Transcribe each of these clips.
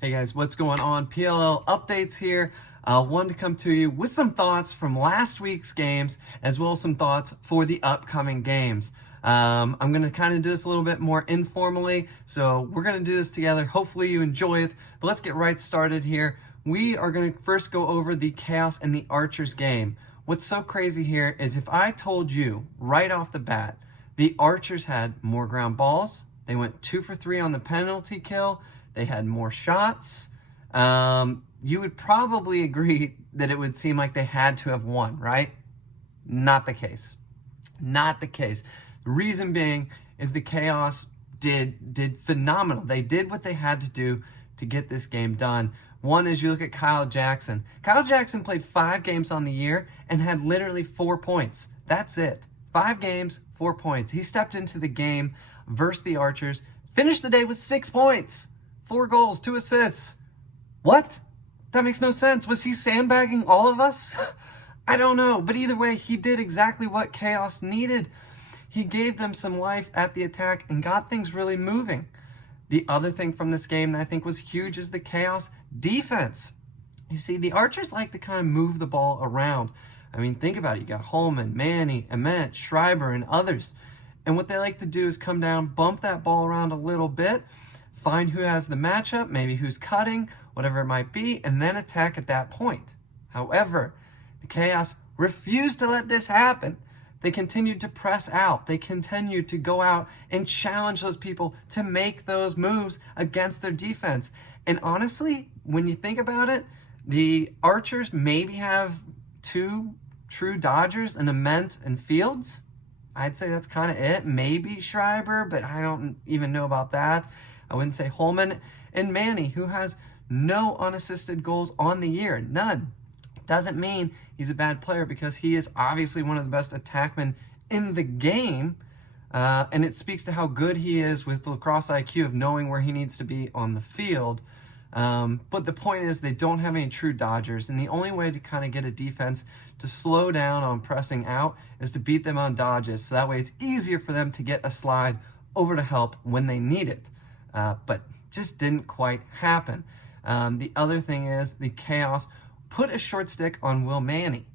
Hey guys, what's going on? PLL updates here. Wanted to come to you with some thoughts from last week's games, as well as some thoughts for the upcoming games. I'm going to kind of do this a little bit more informally, so we're going to do this together. Hopefully you enjoy it, but let's get right started here. We are going to first go over the Chaos and the Archers game. What's so crazy here is if I told you right off the bat, the Archers had more ground balls, they went 2 for 3 on the penalty kill, they had more shots, you would probably agree that it would seem like they had to have won, right? Not the case. Not the case. The reason being is the Chaos did phenomenal. They did what they had to do to get this game done. One is you look at Kyle Jackson. Kyle Jackson played 5 games on the year and had literally 4 points. That's it. 5 games, 4 points. He stepped into the game versus the Archers, finished the day with 6 points. 4 goals, 2 assists. What? That makes no sense. Was he sandbagging all of us? I don't know. But either way, he did exactly what Chaos needed. He gave them some life at the attack and got things really moving. The other thing from this game that I think was huge is the Chaos defense. You see, the Archers like to kind of move the ball around. I mean, think about it. You got Holman, Manny, Emmett, Schreiber, and others. And what they like to do is come down, bump that ball around a little bit, find who has the matchup, maybe who's cutting, whatever it might be, and then attack at that point. However, the Chaos refused to let this happen. They continued to press out. They continued to go out and challenge those people to make those moves against their defense. And honestly, when you think about it, the Archers maybe have 2 true Dodgers in Ament and Fields. I'd say that's kind of it. Maybe Schreiber, but I don't even know about that. I wouldn't say Holman. And Manny, who has no unassisted goals on the year. None. Doesn't mean he's a bad player because he is obviously one of the best attackmen in the game. And it speaks to how good he is with lacrosse IQ of knowing where he needs to be on the field. But the point is they don't have any true Dodgers. And the only way to kind of get a defense to slow down on pressing out is to beat them on dodges. So that way it's easier for them to get a slide over to help when they need it. But just didn't quite happen. The other thing is the Chaos put a short stick on Will Manny.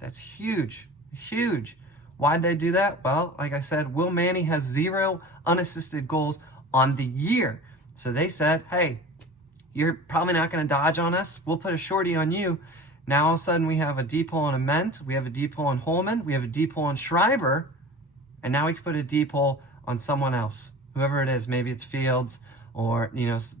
That's huge, huge. Why'd they do that? Well, like I said, Will Manny has 0 unassisted goals on the year. So they said, hey, you're probably not going to dodge on us. We'll put a shorty on you. Now all of a sudden we have a deep hole on Ament, we have a deep hole on Holman, we have a deep hole on Schreiber, and now we can put a deep hole on someone else. Whoever it is, maybe it's Fields or,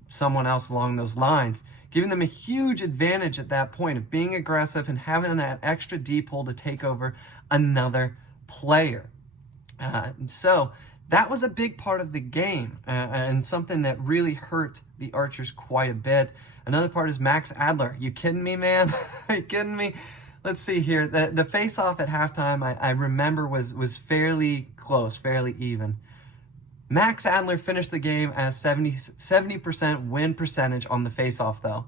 someone else along those lines, giving them a huge advantage at that point of being aggressive and having that extra deep hole to take over another player. So that was a big part of the game and something that really hurt the Archers quite a bit. Another part is Max Adler. You kidding me, man? Are you kidding me? Let's see here. The face-off at halftime, I remember, was fairly close, fairly even. Max Adler finished the game as 70% win percentage on the face-off, though.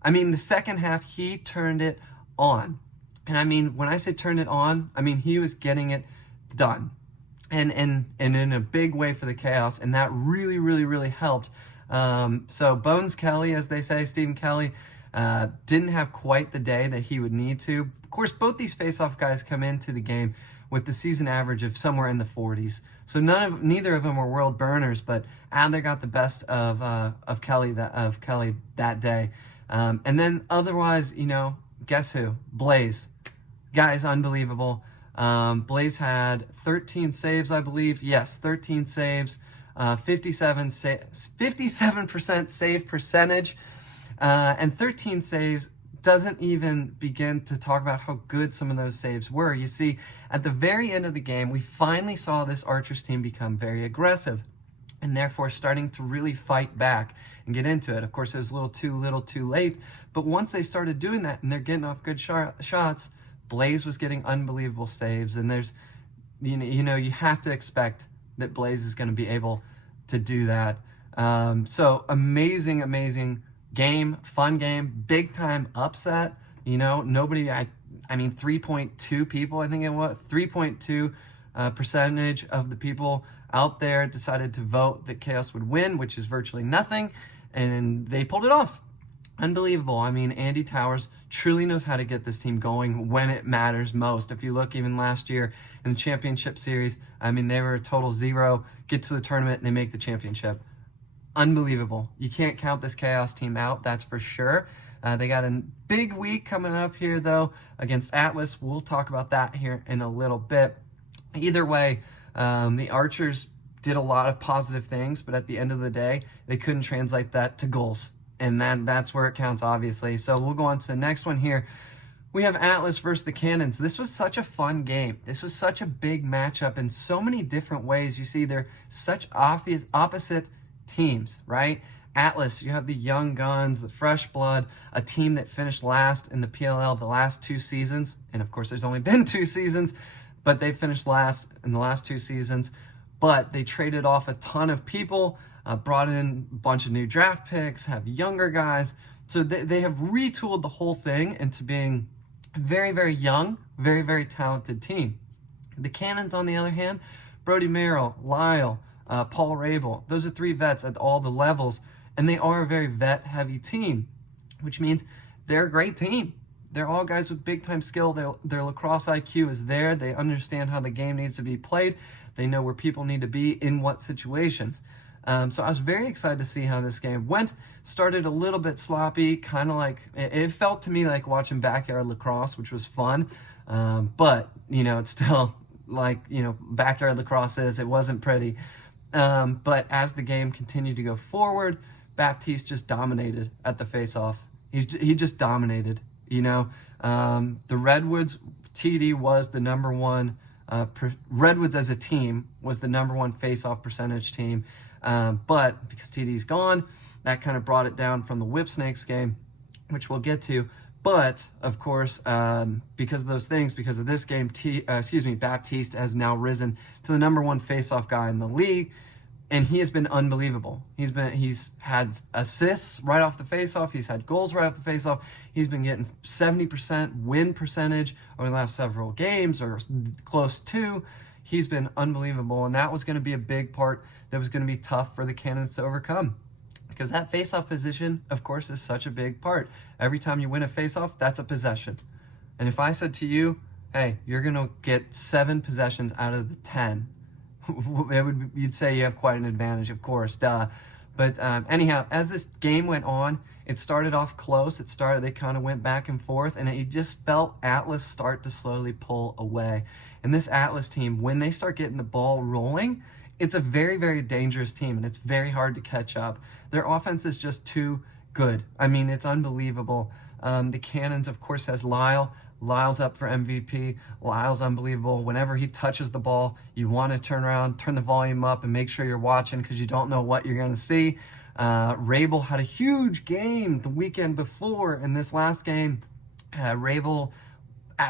I mean, the second half, he turned it on. And I mean, when I say turned it on, I mean, he was getting it done. And in a big way for the Chaos, and that really, really, really helped. So Bones Kelly, as they say, Stephen Kelly, didn't have quite the day that he would need to. Of course, both these face-off guys come into the game with the season average of somewhere in the 40s. So neither of them were world burners, but Adler got the best of Kelly that day. And then otherwise, guess who? Blaze. Guy's unbelievable. Blaze had 13 saves, I believe. Yes, 13 saves, 57% save percentage, and 13 saves doesn't even begin to talk about how good some of those saves were. You see, at the very end of the game, we finally saw this Archers team become very aggressive and therefore starting to really fight back and get into it. Of course, it was a little too late, but once they started doing that and they're getting off good shots, Blaze was getting unbelievable saves, and there's, you have to expect that Blaze is going to be able to do that. So amazing game, fun game, big time upset. Nobody, I mean, 3.2 people, I think it was, 3.2 percentage of the people out there decided to vote that Chaos would win, which is virtually nothing. and they pulled it off. Unbelievable. I mean, Andy Towers truly knows how to get this team going when it matters most. If you look even last year in the championship series, I mean, they were a total 0, get to the tournament, and they make the championship. Unbelievable. You can't count this Chaos team out, that's for sure. They got a big week coming up here, though, against Atlas. We'll talk about that here in a little bit. Either way, the Archers did a lot of positive things, but at the end of the day, they couldn't translate that to goals. And that's where it counts, obviously. So we'll go on to the next one here. We have Atlas versus the Cannons. This was such a fun game. This was such a big matchup in so many different ways. You see, they're such obvious opposite teams, right? Atlas, you have the young guns, the fresh blood, a team that finished last in the PLL the last 2 seasons. And of course, there's only been 2 seasons, but they finished last in the last 2 seasons. But they traded off a ton of people, brought in a bunch of new draft picks, have younger guys. So they have retooled the whole thing into being a very, very young, very, very talented team. The Cannons, on the other hand, Brody Merrill, Lyle, Paul Rabel, those are 3 vets at all the levels, and they are a very vet-heavy team, which means they're a great team. They're all guys with big-time skill. Their lacrosse IQ is there. They understand how the game needs to be played. They know where people need to be in what situations. So I was very excited to see how this game went. Started a little bit sloppy, kind of like, it felt to me like watching backyard lacrosse, which was fun. But, it's still like, backyard lacrosse is. It wasn't pretty. But as the game continued to go forward, Baptiste just dominated at the face-off. He just dominated, The Redwoods, TD was the number one, Redwoods as a team was the number 1 face-off percentage team. But because TD's gone, that kind of brought it down from the Whipsnakes game, which we'll get to. But, of course, because of those things, because of this game, Baptiste has now risen to the number 1 face-off guy in the league, and he has been unbelievable. He's had assists right off the face-off. He's had goals right off the face-off. He's been getting 70% win percentage over the last several games, or close to. He's been unbelievable, and that was going to be a big part that was going to be tough for the Cannons to overcome. Because that face-off position, of course, is such a big part. Every time you win a face-off, that's a possession. And if I said to you, hey, you're going to get 7 possessions out of the 10, you'd say you have quite an advantage, of course, duh. But anyhow, as this game went on, it started off close. They kind of went back and forth, and it just felt Atlas start to slowly pull away. And this Atlas team, when they start getting the ball rolling, it's a very, very dangerous team, and it's very hard to catch up. Their offense is just too good. I mean, it's unbelievable. The Cannons, of course, has Lyle. Lyle's up for MVP. Lyle's unbelievable. Whenever he touches the ball, you want to turn around, turn the volume up, and make sure you're watching because you don't know what you're going to see. Rabel had a huge game the weekend before. In this last game, Rabel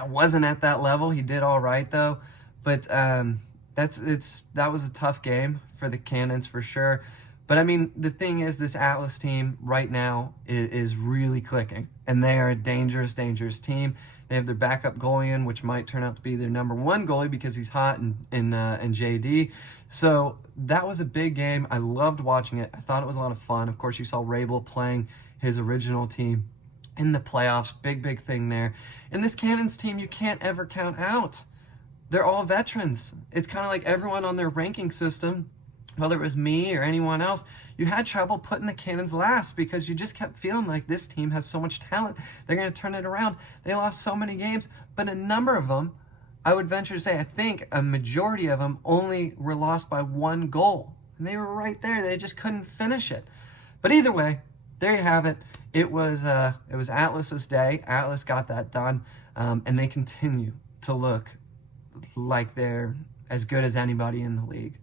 wasn't at that level. He did all right, though. But that was a tough game for the Cannons for sure. But I mean, the thing is, this Atlas team right now is really clicking, and they are a dangerous, dangerous team. They have their backup goalie in, which might turn out to be their number 1 goalie because he's hot in JD. So that was a big game. I loved watching it. I thought it was a lot of fun. Of course, you saw Rabel playing his original team in the playoffs. Big, big thing there. And this Cannons team, you can't ever count out. They're all veterans. It's kind of like everyone on their ranking system, whether it was me or anyone else, you had trouble putting the Cannons last because you just kept feeling like this team has so much talent. They're going to turn it around. They lost so many games, but a number of them, I would venture to say, I think a majority of them only were lost by 1 goal. And they were right there. They just couldn't finish it. But either way, there you have it. It was Atlas's day. Atlas got that done, and they continue to look like they're as good as anybody in the league.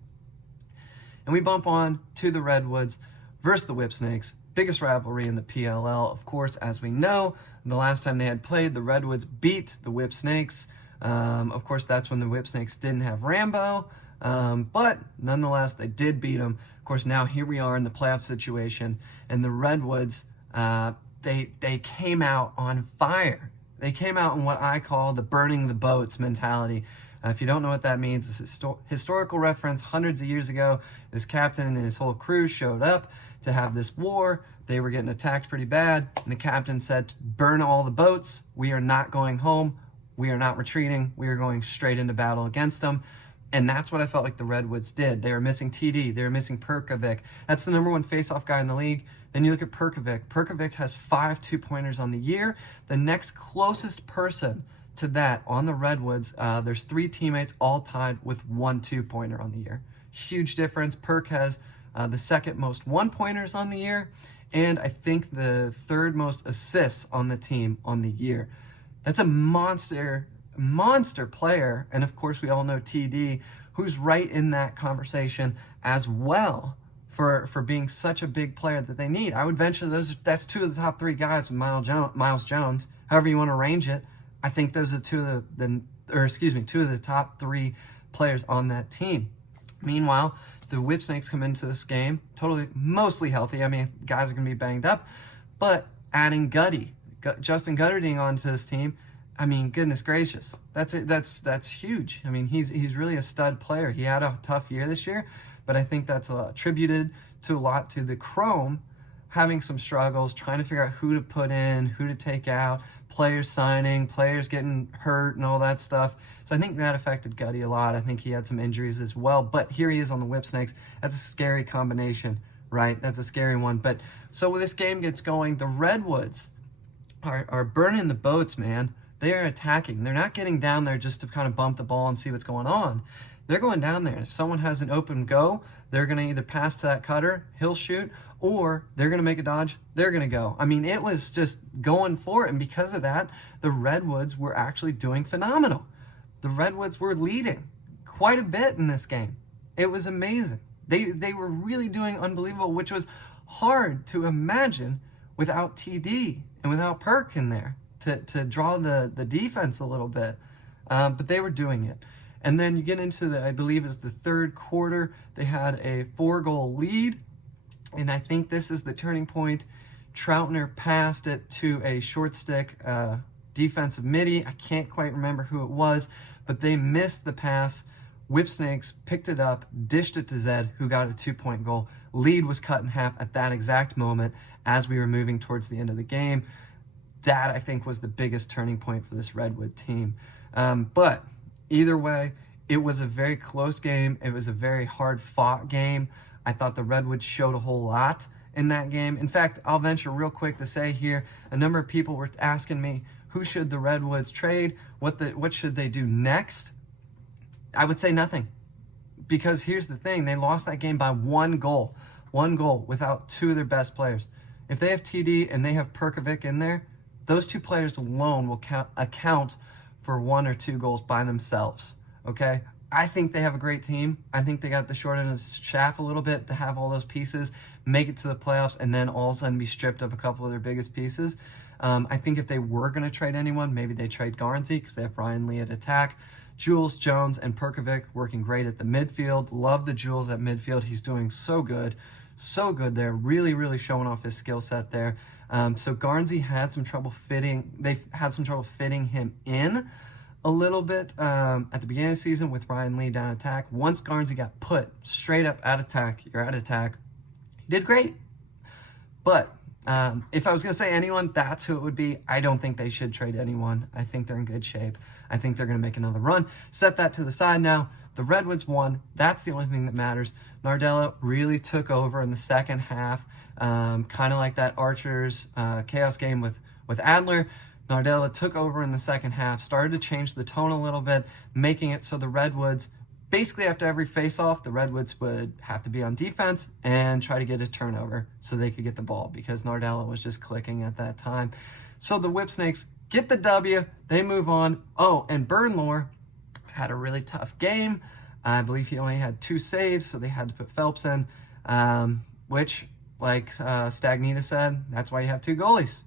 And we bump on to the Redwoods versus the Whipsnakes. Biggest rivalry in the PLL, of course, as we know. The last time they had played, the Redwoods beat the Whipsnakes. Of course, that's when the Whipsnakes didn't have Rambo. But nonetheless, they did beat them. Of course, now here we are in the playoff situation. And the Redwoods, they came out on fire. They came out in what I call the burning the boats mentality. If you don't know what that means, it's a historical reference. Hundreds of years ago, this captain and his whole crew showed up to have this war. They were getting attacked pretty bad, and the captain said, burn all the boats. We are not going home. We are not retreating. We are going straight into battle against them. And that's what I felt like the Redwoods did. They were missing TD. They were missing Perkovic. That's the number one face-off guy in the league. Then you look at Perkovic. Perkovic has 5 2-pointers on the year. The next closest person to that on the Redwoods, there's 3 teammates all tied with 1 2-pointer on the year. Huge difference. Perk has the second most 1-pointers on the year, and I think the third most assists on the team on the year. That's a monster player, and of course we all know TD, who's right in that conversation as well for being such a big player that they need. I would venture that's 2 of the top 3 guys with Miles Jones, however you want to range it. I think those are 2 of the top 3 players on that team. Meanwhile, the Whipsnakes come into this game mostly healthy. I mean, guys are going to be banged up, but adding Justin Gutterding onto this team, I mean, goodness gracious, that's huge. I mean, he's really a stud player. He had a tough year this year, but I think that's attributed to a lot to the Chrome having some struggles, trying to figure out who to put in, who to take out, players signing, players getting hurt, and all that stuff. So I think that affected Gutty a lot. I think he had some injuries as well, but here he is on the Whipsnakes. That's a scary combination, right? That's a scary one. But so when this game gets going, the Redwoods are burning the boats, man. They are attacking. They're not getting down there just to kind of bump the ball and see what's going on. They're going down there. If someone has an open go, they're going to either pass to that cutter, he'll shoot, or they're going to make a dodge, they're going to go. I mean, it was just going for it, and because of that, the Redwoods were actually doing phenomenal. The Redwoods were leading quite a bit in this game. It was amazing. They were really doing unbelievable, which was hard to imagine without TD and without Perk in there to draw the defense a little bit. But they were doing it. And then you get into I believe it's the third quarter, they had a 4-goal lead. And I think this is the turning point. Troutner passed it to a short stick defensive midi. I can't quite remember who it was, but they missed the pass. Whipsnakes picked it up, dished it to Zed, who got a 2-point goal. Lead was cut in half at that exact moment as we were moving towards the end of the game. That, I think, was the biggest turning point for this Redwood team. But either way, it was a very close game. It was a very hard-fought game. I thought the Redwoods showed a whole lot in that game. In fact, I'll venture real quick to say here, a number of people were asking me, who should the Redwoods trade? What should they do next? I would say nothing. Because here's the thing, they lost that game by 1 goal. 1 goal without 2 of their best players. If they have TD and they have Perkovic in there, those 2 players alone will account for 1 or 2 goals by themselves, okay? I think they have a great team. I think they got the short end of the shaft a little bit to have all those pieces, make it to the playoffs, and then all of a sudden be stripped of a couple of their biggest pieces. I think if they were going to trade anyone, maybe they trade Garnsey because they have Ryan Lee at attack. Jules, Jones, and Perkovic working great at the midfield. Love the Jules at midfield. He's doing so good there. Really, really showing off his skill set there. So Garnsey had some trouble fitting. They had some trouble fitting him in a little bit at the beginning of the season with Ryan Lee down attack. Once Garnsey got put straight up at attack, you're at attack. He did great. But if I was going to say anyone, that's who it would be. I don't think they should trade anyone. I think they're in good shape. I think they're going to make another run. Set that to the side now. The Redwoods won. That's the only thing that matters. Nardella really took over in the second half, kind of like that Archers Chaos game with Adler. Nardella took over in the second half, started to change the tone a little bit, making it so the Redwoods, basically after every face-off, the Redwoods would have to be on defense and try to get a turnover so they could get the ball because Nardella was just clicking at that time. So the Whipsnakes get the W. They move on. Oh, and Bernlohr had a really tough game. I believe he only had 2 saves, so they had to put Phelps in, which, like Stagnita said, that's why you have 2 goalies.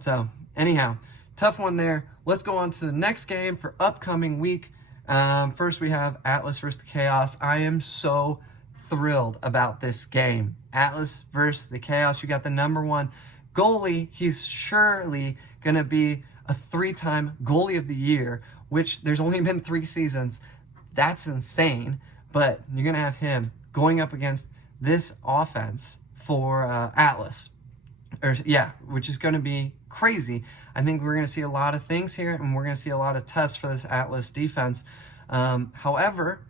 So anyhow, tough one there. Let's go on to the next game for upcoming week. First, we have Atlas versus the Chaos. I am so thrilled about this game. Atlas versus the Chaos. You got the number 1 goalie. He's surely going to be a 3-time goalie of the year, which there's only been 3 seasons. That's insane. But you're going to have him going up against this offense for Atlas. Which is going to be crazy. I think we're going to see a lot of things here, and we're going to see a lot of tests for this Atlas defense. However,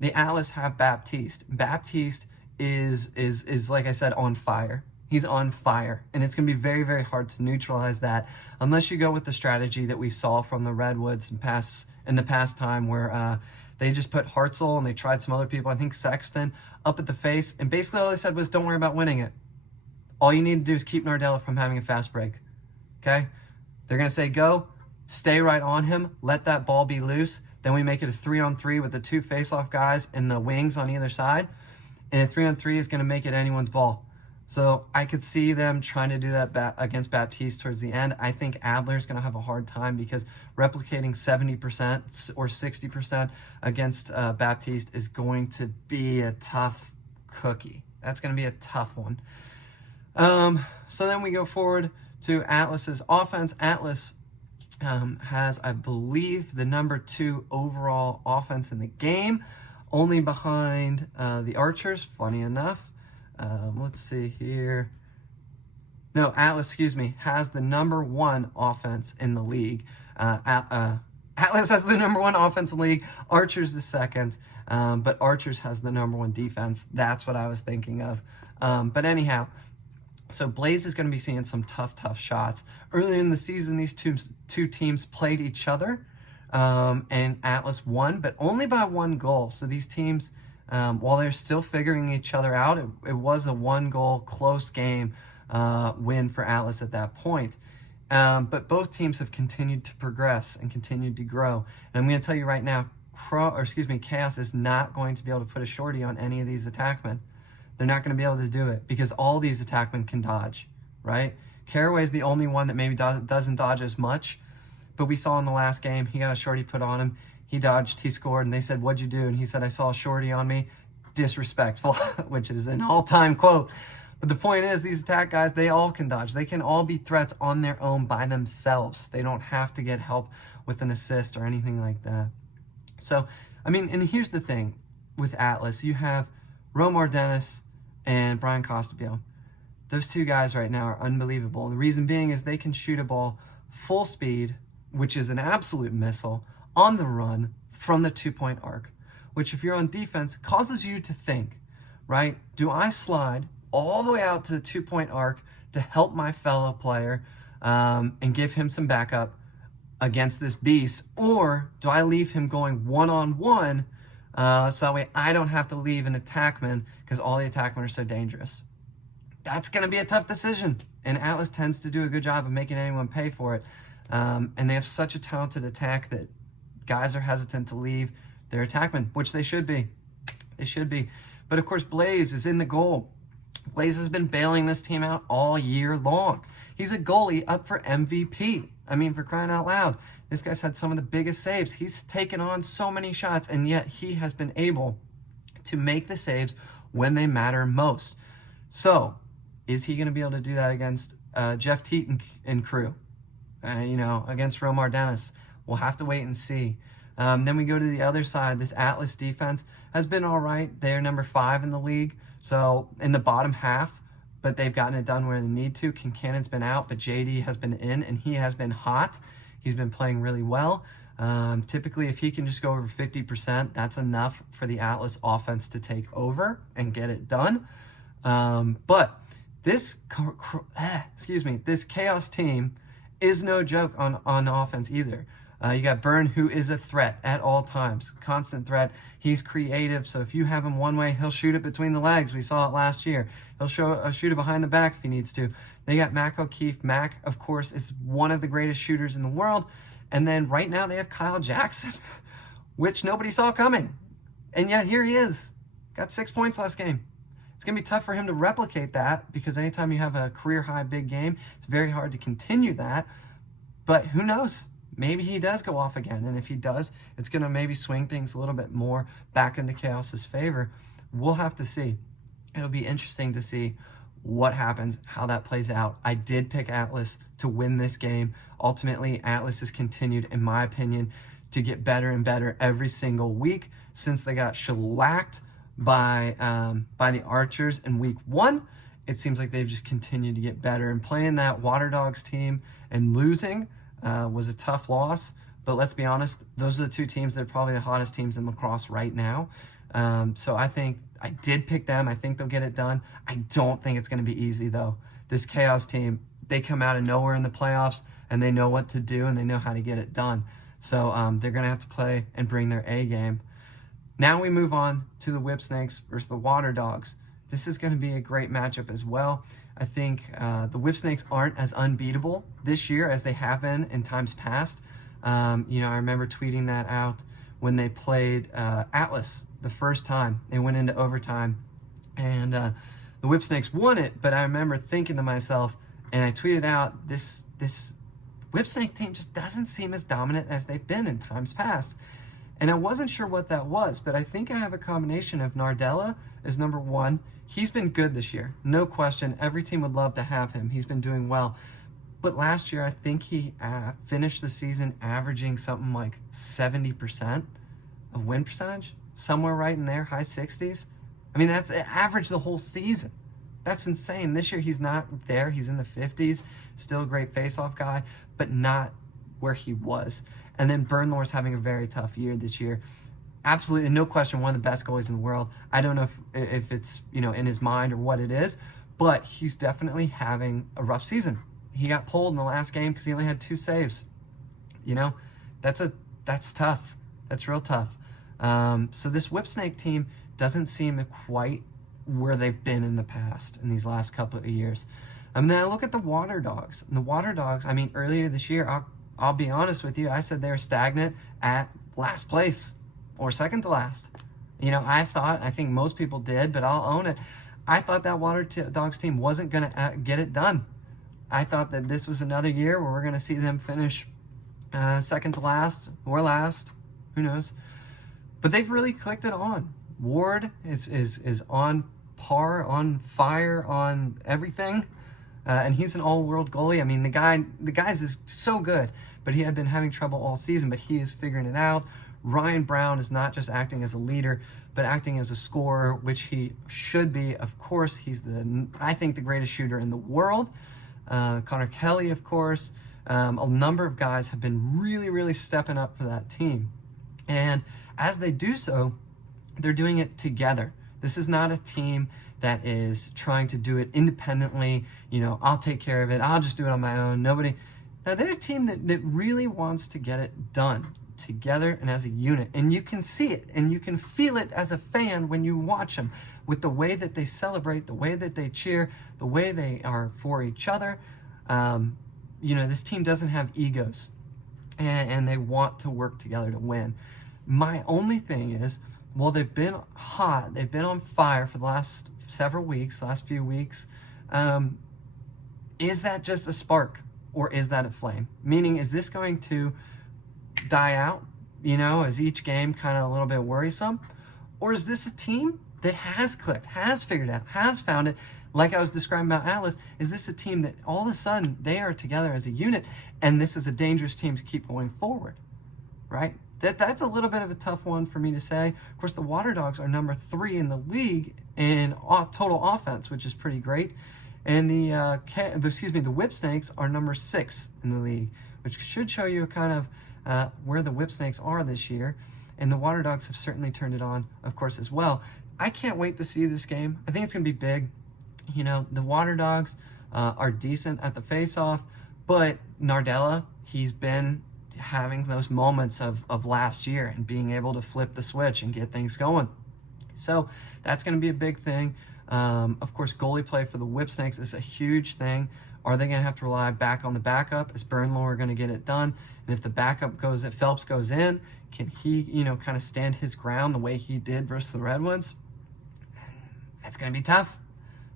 the Atlas have Baptiste. Baptiste is like I said, on fire. He's on fire, and it's going to be very, very hard to neutralize that unless you go with the strategy that we saw from the Redwoods in the past time, where they just put Hartzell and they tried some other people. I think Sexton up at the face, and basically all they said was, "Don't worry about winning it. All you need to do is keep Nardella from having a fast break." Okay? They're going to say, go, stay right on him, let that ball be loose. Then we make it a 3-on-3 with the 2 face-off guys and the wings on either side. And a 3-on-3 is going to make it anyone's ball. So I could see them trying to do that against Baptiste towards the end. I think Adler's going to have a hard time because replicating 70% or 60% against Baptiste is going to be a tough cookie. That's going to be a tough one. So then we go forward to Atlas's offense. Atlas has, I believe, the number 2 overall offense in the game, only behind the Archers, funny enough. Let's see here. No, Atlas, has the number 1 offense in the league. Atlas has the number 1 offense in the league. Archers is second, but Archers has the number 1 defense. That's what I was thinking of. But anyhow, so Blaze is going to be seeing some tough shots. Early in the season, these two teams played each other, and Atlas won, but only by 1 goal. So these teams, while they're still figuring each other out, it was a 1-goal close game win for Atlas at that point. But both teams have continued to progress and continued to grow. And I'm going to tell you right now, Chaos is not going to be able to put a shorty on any of these attackmen. They're not going to be able to do it because all these attackmen can dodge, right? Caraway is the only one that maybe doesn't dodge as much, but we saw in the last game, he got a shorty put on him. He dodged, he scored, and they said, "What'd you do?" And he said, "I saw a shorty on me." Disrespectful, which is an all-time quote. But the point is, these attack guys, they all can dodge. They can all be threats on their own by themselves. They don't have to get help with an assist or anything like that. So, I mean, and here's the thing with Atlas. You have Romar Dennis and Brian Costabile. Those 2 guys right now are unbelievable. The reason being is they can shoot a ball full speed, which is an absolute missile, on the run from the 2-point arc, which if you're on defense causes you to think, right? Do I slide all the way out to the 2-point arc to help my fellow player and give him some backup against this beast, or do I leave him going one-on-one so that way I don't have to leave an attackman because all the attackmen are so dangerous? That's going to be a tough decision, and Atlas tends to do a good job of making anyone pay for it. And they have such a talented attack that guys are hesitant to leave their attackmen, which they should be. They should be. But of course, Blaze is in the goal. Blaze has been bailing this team out all year long. He's a goalie up for MVP. I mean, for crying out loud. This guy's had some of the biggest saves. He's taken on so many shots, and yet he has been able to make the saves when they matter most. So, is he going to be able to do that against Jeff Teat and crew? Against Romar Dennis? We'll have to wait and see. Then we go to the other side. This Atlas defense has been all right. They're number 5 in the league, so in the bottom half, but they've gotten it done where they need to. Kincannon's been out, but JD has been in, and he has been hot. He's been playing really well. Typically, if he can just go over 50%, that's enough for the Atlas offense to take over and get it done. But this Chaos team is no joke on offense either. You got Byrne, who is a threat at all times, constant threat. He's creative, so if you have him one way, he'll shoot it between the legs. We saw it last year. He'll shoot it behind the back if he needs to. They got Mac O'Keefe. Mac, of course, is one of the greatest shooters in the world. And then right now they have Kyle Jackson, which nobody saw coming. And yet here he is. Got 6 points last game. It's going to be tough for him to replicate that because anytime you have a career-high big game, it's very hard to continue that. But who knows? Maybe he does go off again. And if he does, it's going to maybe swing things a little bit more back into Chaos's favor. We'll have to see. It'll be interesting to see what happens, how that plays out. I did pick Atlas to win this game. Ultimately, Atlas has continued, in my opinion, to get better and better every single week since they got shellacked by the Archers in week 1. it seems like they've just continued to get better. And playing that Waterdogs team and losing was a tough loss. But let's be honest, those are the two teams that are probably the hottest teams in lacrosse right now. So I think I did pick them. I think they'll get it done. I don't think it's going to be easy, though. This Chaos team, they come out of nowhere in the playoffs, and they know what to do, and they know how to get it done. So they're going to have to play and bring their A game. Now we move on to the Whipsnakes versus the Waterdogs. This is going to be a great matchup as well. I think the Whipsnakes aren't as unbeatable this year as they have been in times past. I remember tweeting that out when they played Atlas the first time. They went into overtime, and the Whipsnakes won it, but I remember thinking to myself, and I tweeted out, this Whipsnake team just doesn't seem as dominant as they've been in times past. And I wasn't sure what that was, but I think I have a combination of Nardella as number one. He's been good this year, no question. Every team would love to have him. He's been doing well. But last year, I think he finished the season averaging something like 70% of win percentage, somewhere right in there, high 60s. I mean, that's average the whole season. That's insane. This year, he's not there. He's in the 50s, still a great face-off guy, but not where he was. And then Bernlohr's having a very tough year this year. Absolutely, no question, one of the best goalies in the world. I don't know if it's in his mind or what it is, but he's definitely having a rough season. He got pulled in the last game because he only had 2 saves. That's tough. That's real tough. So this Whipsnake team doesn't seem quite where they've been in the past in these last couple of years. Then I look at the Waterdogs. And the Waterdogs, earlier this year, I'll be honest with you, I said they were stagnant at last place or second to last. I think most people did, but I'll own it. I thought that Waterdogs team wasn't going to get it done. I thought that this was another year where we're going to see them finish second to last or last. Who knows? But they've really clicked it on. Ward is on par, on fire, on everything. And he's an all-world goalie. The guy's is so good, but he had been having trouble all season, but he is figuring it out. Ryan Brown is not just acting as a leader, but acting as a scorer, which he should be. Of course, he's I think the greatest shooter in the world. Connor Kelly, of course. A number of guys have been really, really stepping up for that team. And as they do so, they're doing it together. This is not a team that is trying to do it independently. I'll take care of it. I'll just do it on my own. Nobody. Now, they're a team that really wants to get it done together and as a unit. And you can see it and you can feel it as a fan when you watch them with the way that they celebrate, the way that they cheer, the way they are for each other. This team doesn't have egos and they want to work together to win. My only thing is, well, they've been hot. They've been on fire for the last few weeks. Is that just a spark or is that a flame? Meaning, is this going to die out, as each game kind of a little bit worrisome? Or is this a team that has clicked, has figured out, has found it, like I was describing about Atlas? Is this a team that all of a sudden they are together as a unit and this is a dangerous team to keep going forward, right? That's a little bit of a tough one for me to say. Of course, the Waterdogs are number 3 in the league in total offense, which is pretty great. And the Whipsnakes are number 6 in the league, which should show you kind of where the Whipsnakes are this year. And the Waterdogs have certainly turned it on, of course, as well. I can't wait to see this game. I think it's going to be big. The Waterdogs are decent at the face-off, but Nardella, he's been having those moments of last year and being able to flip the switch and get things going. So that's going to be a big thing. Of course, goalie play for the Whipsnakes is a huge thing. Are they going to have to rely back on the backup? Is Bernlohr going to get it done? And if the backup if Phelps goes in, can he, kind of stand his ground the way he did versus the Redwoods? That's going to be tough.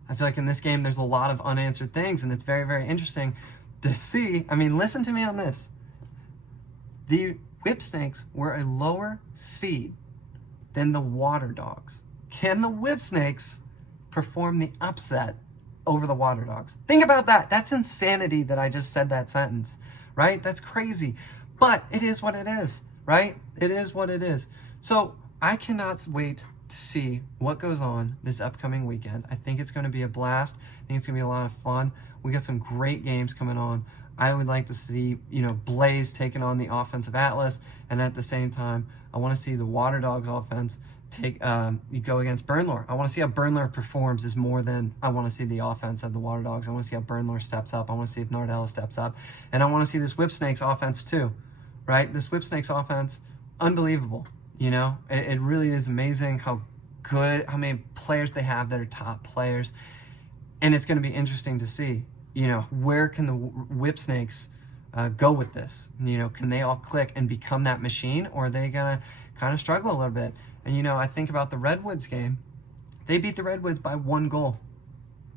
I feel like in this game, there's a lot of unanswered things, and it's very, very interesting to see. Listen to me on this. The Whipsnakes were a lower seed than the Waterdogs. Can the Whipsnakes perform the upset over the Waterdogs? Think about that. That's insanity that I just said that sentence, right? That's crazy. But it is what it is, right? It is what it is. So I cannot wait to see what goes on this upcoming weekend. I think it's going to be a blast. I think it's going to be a lot of fun. We got some great games coming on. I would like to see, Blaze taking on the offensive Atlas, and at the same time, I want to see the Waterdogs offense go against Burnlor. I want to see how Burnlor performs is more than I want to see the offense of the Waterdogs. I want to see how Burnlor steps up. I want to see if Nardella steps up. And I want to see this Whipsnakes offense too, right? This Whipsnakes offense, unbelievable. It really is amazing how many players they have that are top players. And it's going to be interesting to see, where can the Whipsnakes go with this? Can they all click and become that machine, or are they going to kind of struggle a little bit? And, I think about the Redwoods game. They beat the Redwoods by 1 goal.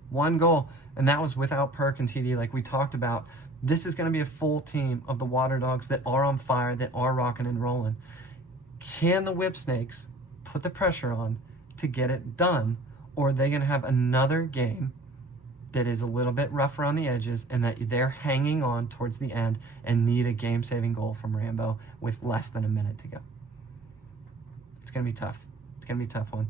1 goal. And that was without Perk and TD, like we talked about. This is going to be a full team of the Waterdogs that are on fire, that are rocking and rolling. Can the Whipsnakes put the pressure on to get it done, or are they going to have another game that is a little bit rough around the edges and that they're hanging on towards the end and need a game-saving goal from Rambo with less than a minute to go? It's going to be tough. It's going to be a tough one.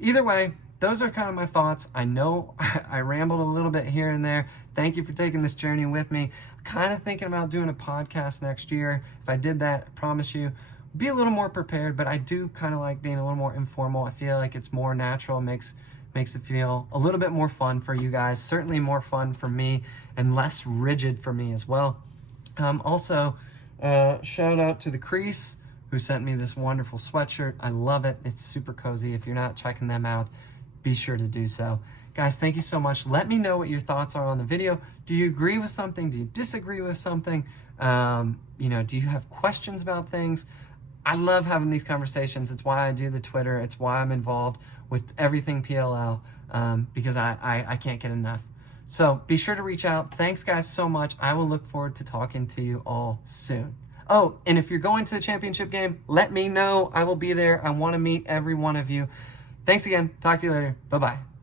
Either way, those are kind of my thoughts. I know I rambled a little bit here and there. Thank you for taking this journey with me. I'm kind of thinking about doing a podcast next year. If I did that, I promise you, be a little more prepared, but I do kind of like being a little more informal. I feel like it's more natural, makes it feel a little bit more fun for you guys, certainly more fun for me and less rigid for me as well. Also, shout out to the Crease, who sent me this wonderful sweatshirt. I love it. It's super cozy. If you're not checking them out, be sure to do so. Guys, thank you so much. Let me know what your thoughts are on the video. Do you agree with something? Do you disagree with something? Do you have questions about things? I love having these conversations. It's why I do the Twitter. It's why I'm involved with everything PLL, because I can't get enough. So be sure to reach out. Thanks, guys, so much. I will look forward to talking to you all soon. Oh, and if you're going to the championship game, let me know. I will be there. I want to meet every one of you. Thanks again. Talk to you later. Bye-bye.